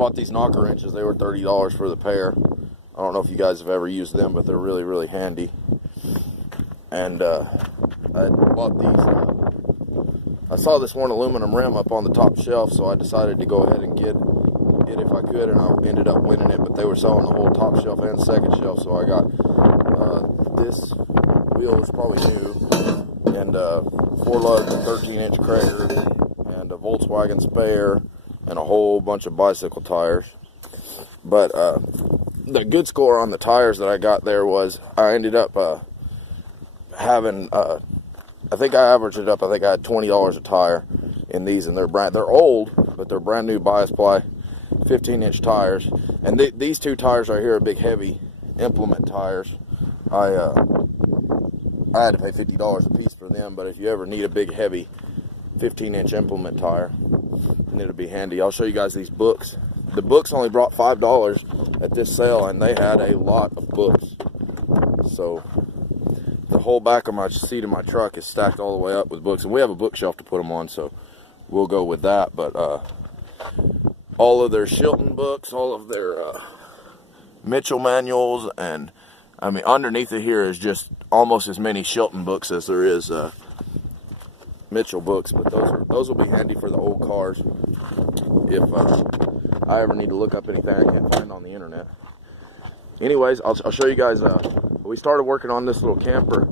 bought these knocker wrenches. They were $30 for the pair. I don't know if you guys have ever used them, but they're really, really handy. And I bought these. I saw this one aluminum rim up on the top shelf, so I decided to go ahead and get it if I could, and I ended up winning it. But they were selling the whole top shelf and second shelf, so I got this wheel is probably new, and 4 large 13-inch Krager, and a Volkswagen spare, and a whole bunch of bicycle tires. But the good score on the tires that I got there was I ended up having I think I averaged it up. I think I had $20 a tire in these, and they're old, but they're brand new Bias Ply 15-inch tires. And these two tires right here are big, heavy implement tires. I had to pay $50 a piece for them, but if you ever need a big, heavy 15-inch implement tire, then it'll be handy. I'll show you guys these books. The books only brought $5 at this sale, and they had a lot of books. So the whole back of my seat of my truck is stacked all the way up with books, and we have a bookshelf to put them on, so we'll go with that. But all of their Chilton books, all of their Mitchell manuals, and I mean, underneath it here is just almost as many Chilton books as there is Mitchell books. But those will be handy for the old cars if I ever need to look up anything I can't find on the internet. Anyways, I'll show you guys. We started working on this little camper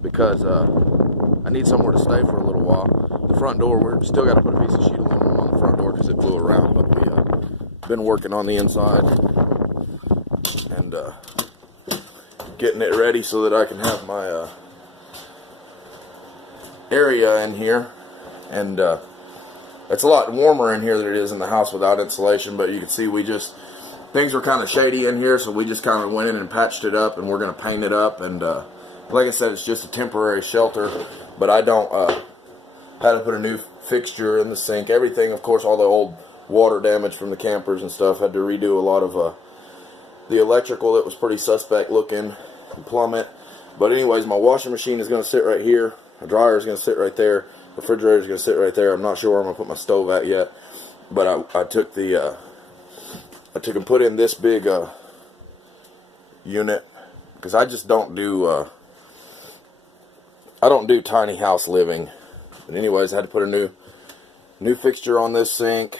because I need somewhere to stay for a little while. The front door, we're still got to put a piece of sheet aluminum on the front door because it blew around. But we've been working on the inside and getting it ready so that I can have my area in here. And it's a lot warmer in here than it is in the house without insulation. But you can see things were kind of shady in here, so we just kind of went in and patched it up, and we're going to paint it up. And like I said, it's just a temporary shelter, but I don't had to put a new fixture in the sink. Everything, of course, all the old water damage from the campers and stuff. Had to redo a lot of the electrical that was pretty suspect looking, and plumb it. But anyways, my washing machine is going to sit right here. My dryer is going to sit right there. The refrigerator is going to sit right there. I'm not sure where I'm going to put my stove at yet, but I took and put in this big unit because I just don't do tiny house living. But anyways, I had to put a new fixture on this sink,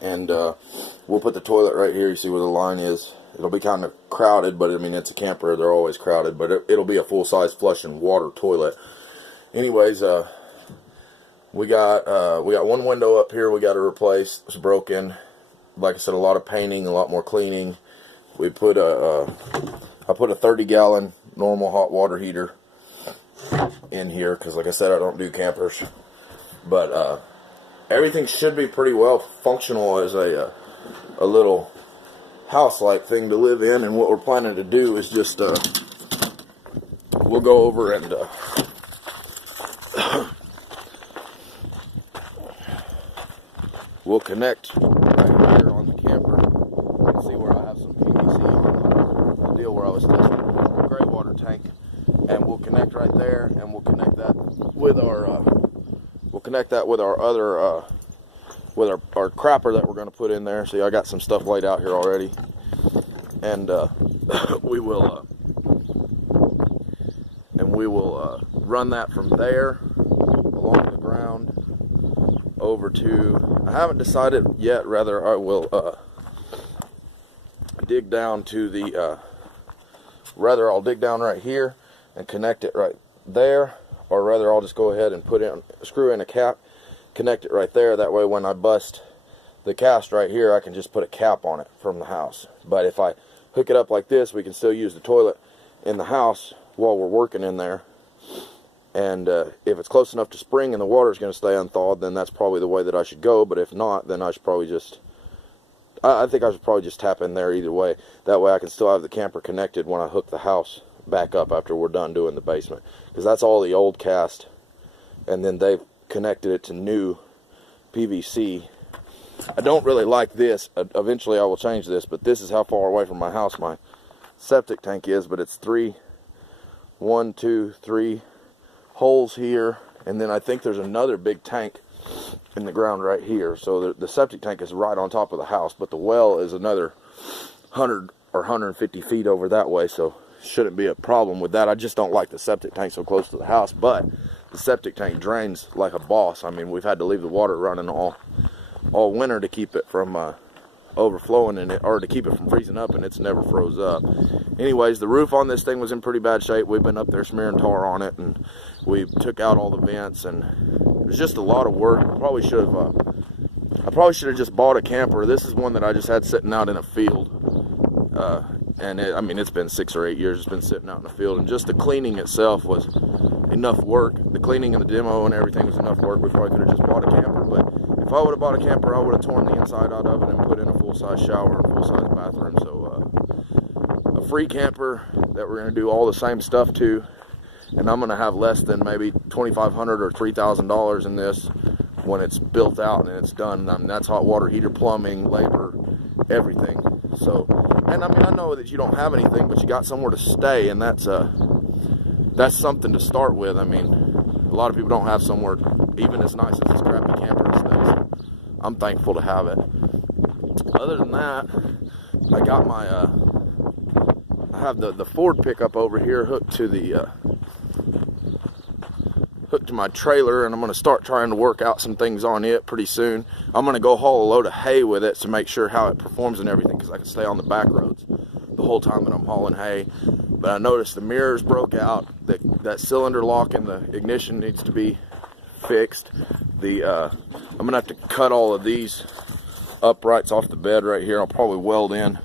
and we'll put the toilet right here. You see where the line is. It'll be kind of crowded, but I mean, it's a camper. They're always crowded, but it'll be a full-size flush and water toilet. Anyways, we got one window up here we got to replace. It's broken. Like I said, a lot of painting, a lot more cleaning. We put I put a 30-gallon normal hot water heater in here because, like I said, I don't do campers. But everything should be pretty well functional as a little house-like thing to live in. And what we're planning to do is just we'll go over and we'll connect right here on the camper. You can see where I have some PVC on the deal where I was testing the gray water tank, and we'll connect right there, and we'll connect that with our other with our crapper that we're going to put in there. See, I got some stuff laid out here already, and we will run that from there along the ground over to, I haven't decided yet whether I will dig down to the rather I'll dig down right here and connect it right there, or rather I'll just go ahead and screw in a cap, connect it right there. That way when I bust the cast right here, I can just put a cap on it from the house. But if I hook it up like this, we can still use the toilet in the house while we're working in there. And if it's close enough to spring and the water is going to stay unthawed, then that's probably the way that I should go. But if not, then I should probably just, I think I should probably just tap in there either way. That way I can still have the camper connected when I hook the house back up after we're done doing the basement. Because that's all the old cast. And then they've connected it to new PVC. I don't really like this. Eventually I will change this, but this is how far away from my house my septic tank is. But it's 3 holes here, and then I think there's another big tank in the ground right here. So the septic tank is right on top of the house, but the well is another 100 or 150 feet over that way, so shouldn't be a problem with that. I just don't like the septic tank so close to the house, but the septic tank drains like a boss. I mean, we've had to leave the water running all winter to keep it from overflowing, or to keep it from freezing up, and it's never froze up. Anyways, the roof on this thing was in pretty bad shape. We've been up there smearing tar on it, and we took out all the vents, and it was just a lot of work. I probably should have just bought a camper. This is one that I just had sitting out in a field, and I mean, it's been 6 or 8 years it's been sitting out in the field, and just the cleaning itself was enough work. The cleaning and the demo and everything was enough work. We probably could have just bought a camper, but if I would have bought a camper, I would have torn the inside out of it and put in a full-size shower and full-size bathroom. So a free camper that we're going to do all the same stuff to, and I'm going to have less than maybe $2,500 or $3,000 in this when it's built out and it's done. I mean, that's hot water heater, plumbing, labor, everything. So, and I mean, I know that you don't have anything, but you got somewhere to stay, and that's something to start with. I mean, a lot of people don't have somewhere even as nice as this crappy camper to stay. So I'm thankful to have it. Other than that, I got my I have the Ford pickup over here hooked to the hooked to my trailer, and I'm going to start trying to work out some things on it pretty soon. I'm going to go haul a load of hay with it to make sure how it performs and everything, because I can stay on the back roads the whole time that I'm hauling hay. But I noticed the mirrors broke out. That cylinder lock in the ignition needs to be fixed. I'm gonna have to cut all of these uprights off the bed right here. I'll probably weld in.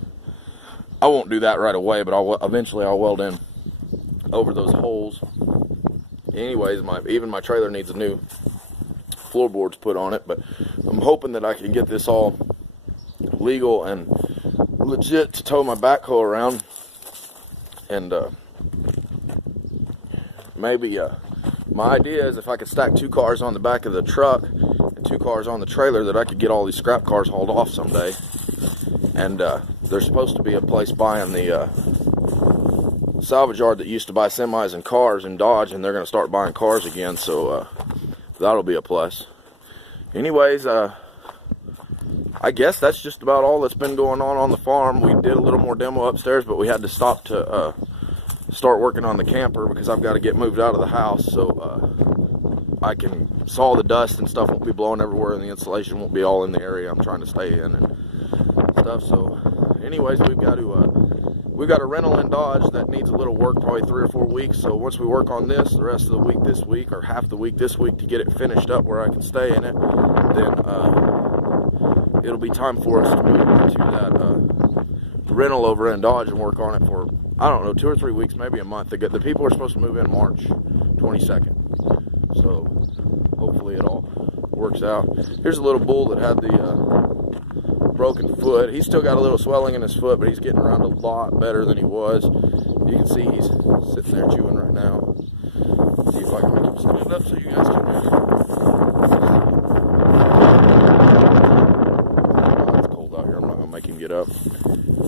I won't do that right away, but eventually I'll weld in over those holes. Anyways, even my trailer needs a new floorboards put on it, but I'm hoping that I can get this all legal and legit to tow my backhoe around, and maybe my idea is if I could stack 2 cars on the back of the truck and 2 cars on the trailer, that I could get all these scrap cars hauled off someday. And there's supposed to be a place buying the salvage yard that used to buy semis and cars in Dodge, and they're going to start buying cars again, so that'll be a plus. Anyways, I guess that's just about all that's been going on the farm. We did a little more demo upstairs, but we had to stop to start working on the camper because I've got to get moved out of the house, so I can saw the dust and stuff won't be blowing everywhere, and the insulation won't be all in the area I'm trying to stay in and stuff. So anyways, we've got a rental in Dodge that needs a little work, probably 3 or 4 weeks. So once we work on this the rest of the week this week, or half the week this week, to get it finished up where I can stay in it, then it'll be time for us to move into that rental over in Dodge and work on it for, I don't know, 2 or 3 weeks, maybe a month. The people are supposed to move in March 22nd. So hopefully it all works out. Here's a little bull that had the broken foot. He's still got a little swelling in his foot, but he's getting around a lot better than he was. You can see he's sitting there chewing right now. Let's see if I can make him stand up so you guys can hear. Oh, it's cold out here. I'm not going to make him get up.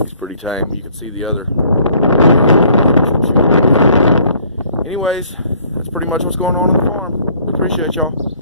He's pretty tame. You can see the other. Anyways, that's pretty much what's going on the farm. We appreciate y'all.